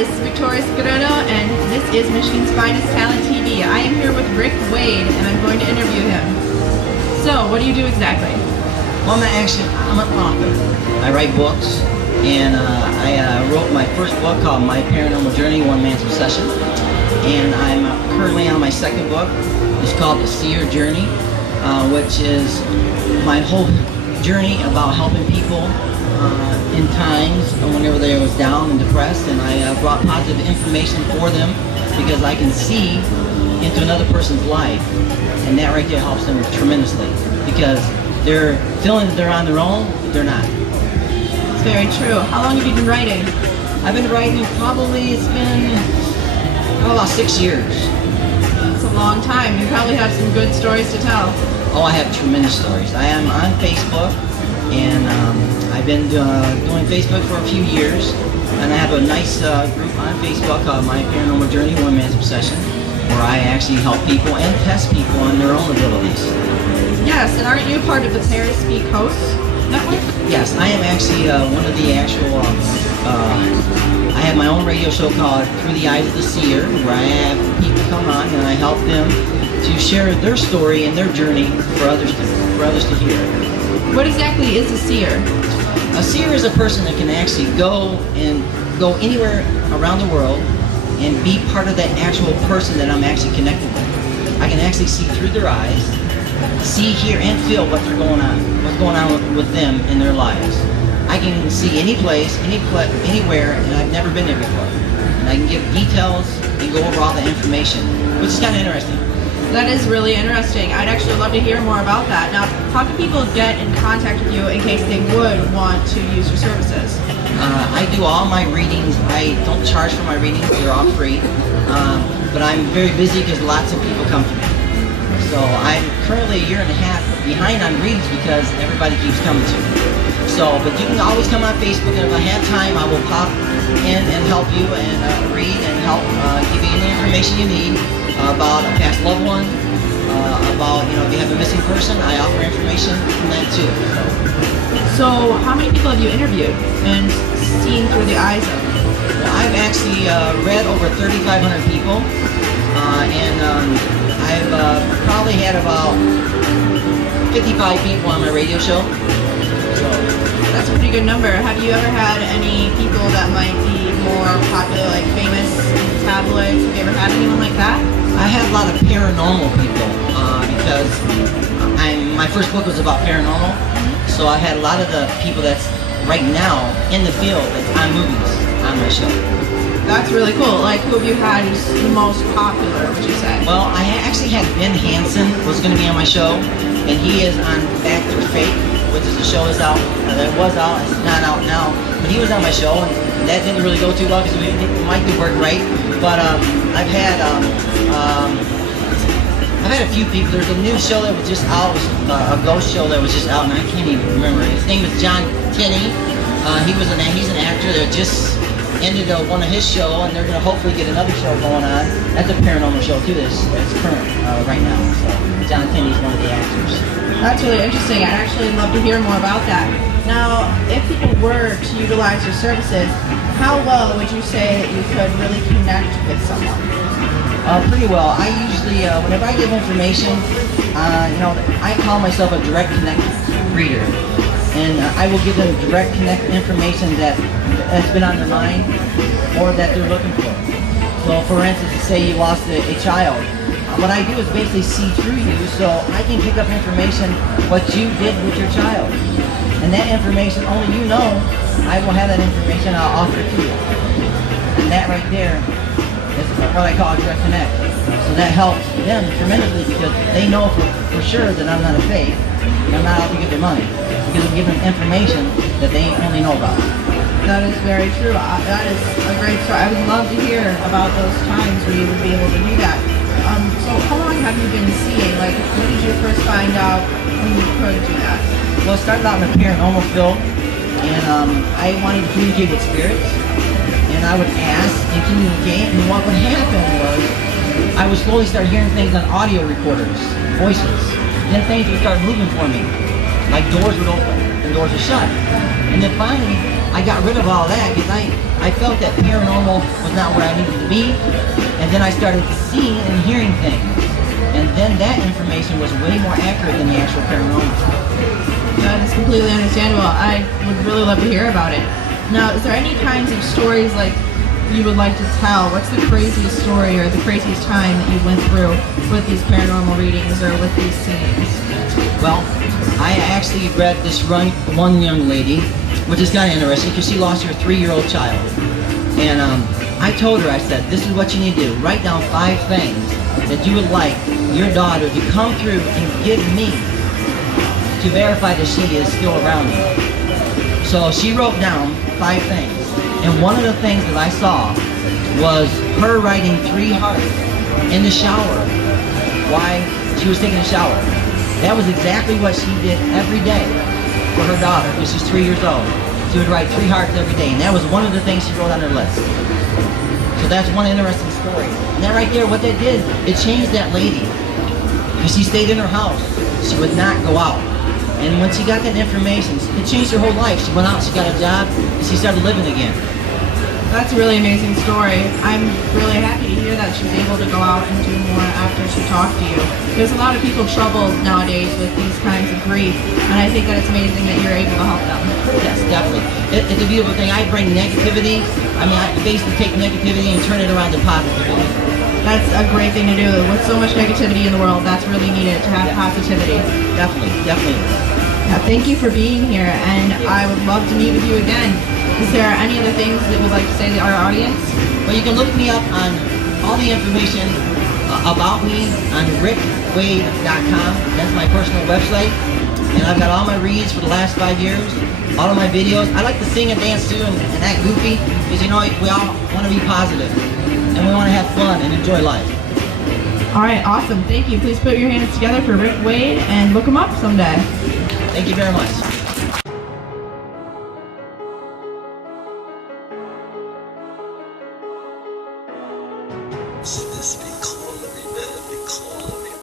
this is Victoria Scareno, and this is Michigan's Finest Talent TV. I am here with Rick Wade, and I'm going to interview him. So, what do you do exactly? Well, I'm an author. I write books, and I wrote my first book called My Paranormal Journey, One Man's Obsession. And I'm currently on my second book. It's called The Seer Journey, which is my whole journey about helping people in times whenever they was down and depressed, and I brought positive information for them because I can see into another person's life, and that right there helps them tremendously because they're feeling that they're on their own, but they're not. It's very true. How long have you been writing? I've been writing it's been about 6 years. It's a long time. You probably have some good stories to tell. Oh, I have tremendous stories. I am on Facebook, and I've been doing Facebook for a few years, and I have a nice group on Facebook called My Paranormal Journey, One Man's Obsession, where I actually help people and test people on their own abilities. Yes, and aren't you part of the Paris Speak Hosts Network? Yes, I am actually one of the actual, I have my own radio show called Through the Eyes of the Seer, where I have people come on and I help them to share their story and their journey for others to hear. What exactly is a seer? A seer is a person that can actually go anywhere around the world and be part of that actual person that I'm actually connected with. I can actually see through their eyes, see, hear, and feel what's going on with them in their lives. I can see any place, anywhere, and I've never been there before. And I can give details and go over all the information, which is kind of interesting. That is really interesting. I'd actually love to hear more about that. Now, how can people get in contact with you in case they would want to use your services? I do all my readings. I don't charge for my readings. They're all free. But I'm very busy because lots of people come to me. So I'm currently a year and a half behind on readings because everybody keeps coming to me. So, but you can always come on Facebook, and if I have time, I will pop in and help you and read and help give you any information you need about a past loved one, about, if you have a missing person, I offer information from that too. So how many people have you interviewed and seen through the eyes of? Well, I've actually read over 3,500 people, and I've probably had about 55 people on my radio show. So that's a pretty good number. Have you ever had any people that might be more popular, like famous in tabloids? Have you ever had anyone like that? I have a lot of paranormal people because my first book was about paranormal, so I had a lot of the people that's right now in the field that's on movies on my show. That's really cool. Like, who have you had who's the most popular, would you say? Well, I actually had Ben Hansen was going to be on my show, and he is on Fact or Fake, which is the show is out. That was out. It's not out now, but he was on my show, and that didn't really go too well because we didn't mic didn't work right. But I've had a few people. There's a new show that was just out, a ghost show that was just out, and I can't even remember. His name is John Tenney. He's an actor that just ended one of his show, and they're going to hopefully get another show going on. That's a paranormal show too. That's current right now. So John Tenney's one of the actors. That's really interesting. I'd actually love to hear more about that. Now, if people were to utilize your services, how well would you say that you could really connect with someone? Pretty well. I usually, whenever I give information, I call myself a direct connect reader. And I will give them direct connect information that's been on their mind or that they're looking for. So for instance, say you lost a child. What I do is basically see through you, so I can pick up information what you did with your child. And that information only you know, I will have that information, I'll offer it to you. And that right there is what I call a direct connect. So that helps them tremendously because they know for sure that I'm not a fake and I'm not out to get their money. Because I'm giving them information that they only know about. That is very true. That is a great story. I would love to hear about those times where you would be able to do that. So how long have you been seeing? Like, when did you first find out when you could do that? Well, it started out in the paranormal field, and I wanted to communicate with spirits, and I would ask and communicate, and what would happen was I would slowly start hearing things on audio recorders, voices, and then things would start moving for me. Like doors would open and doors would shut. And then finally, I got rid of all that because I felt that paranormal was not where I needed to be. And then I started seeing and hearing things. And then that information was way more accurate than the actual paranormal. That is completely understandable. I would really love to hear about it. Now, is there any kinds of stories like you would like to tell? What's the craziest story or the craziest time that you went through with these paranormal readings or with these scenes? Well, I actually read this one young lady, which is kind of interesting because she lost her 3-year-old child. And I told her, I said, this is what you need to do. Write down 5 things that you would like your daughter to come through and give me to verify that she is still around me. So she wrote down 5 things. And one of the things that I saw was her writing 3 hearts in the shower while she was taking a shower. That was exactly what she did every day for her daughter, because she's 3 years old. She would write 3 hearts every day, and that was one of the things she wrote on her list. So that's one interesting story. And that right there, what that did, it changed that lady. Because she stayed in her house. She would not go out. And when she got that information, it changed her whole life. She went out, she got a job, and she started living again. That's a really amazing story. I'm really happy to hear that she was able to go out and do more after she talked to you. There's a lot of people troubled nowadays with these kinds of grief, and I think that it's amazing that you're able to help them. Yes, definitely. It's a beautiful thing. I bring negativity. I mean, I basically take negativity and turn it around to positivity. That's a great thing to do. With so much negativity in the world, that's really needed to have positivity. Definitely, definitely. Thank you for being here, and I would love to meet with you again. Is there any other things that you'd like to say to our audience? Well, you can look me up on all the information about me on rickwade.com. That's my personal website. And I've got all my reads for the last 5 years, all of my videos. I like to sing and dance too and act goofy because, you know, we all want to be positive and we want to have fun and enjoy life. All right, awesome. Thank you. Please put your hands together for Rick Wade and look him up someday. Thank you very much. This been